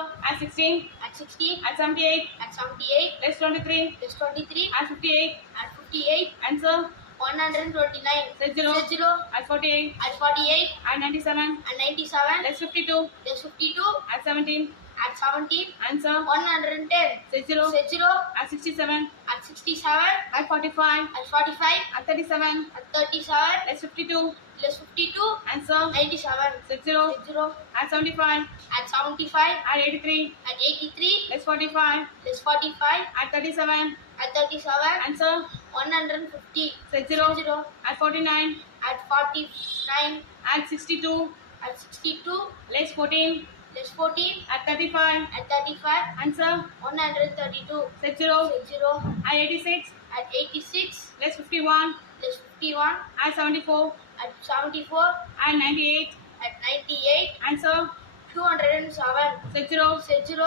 0. Add 16. Add 16. Add 78. Add 78. Less 23. Less 23. Add 58. Add 58. Answer. 129. Set 0. Set 0. Add 48. Add 48. Add 97. Add 97. Less 52. Less 52. Add 17. Add 17. Answer. 110. Set 0. Set 0. Add 67. Add 67. Add 45. Add 45. Add 37. Add 37. Less 52. Less 52. Answer. 97. Set 0. Set 0. Add 75. Add 75. Add 83. Add 83. Less 45. Less 45. Add 37. Add 37. Answer. 150. Set 0. 0. Add 49. Add 49. Add 62. Add 62. Less 14. Less 14. Add 35. Add 35. Answer. 132. Set 0. Set 0. Add 86. Add 86. Less 51. Less 51. Add 74. Add 74. Add 98. Add 98. Answer. 207. Set 0. Set 0.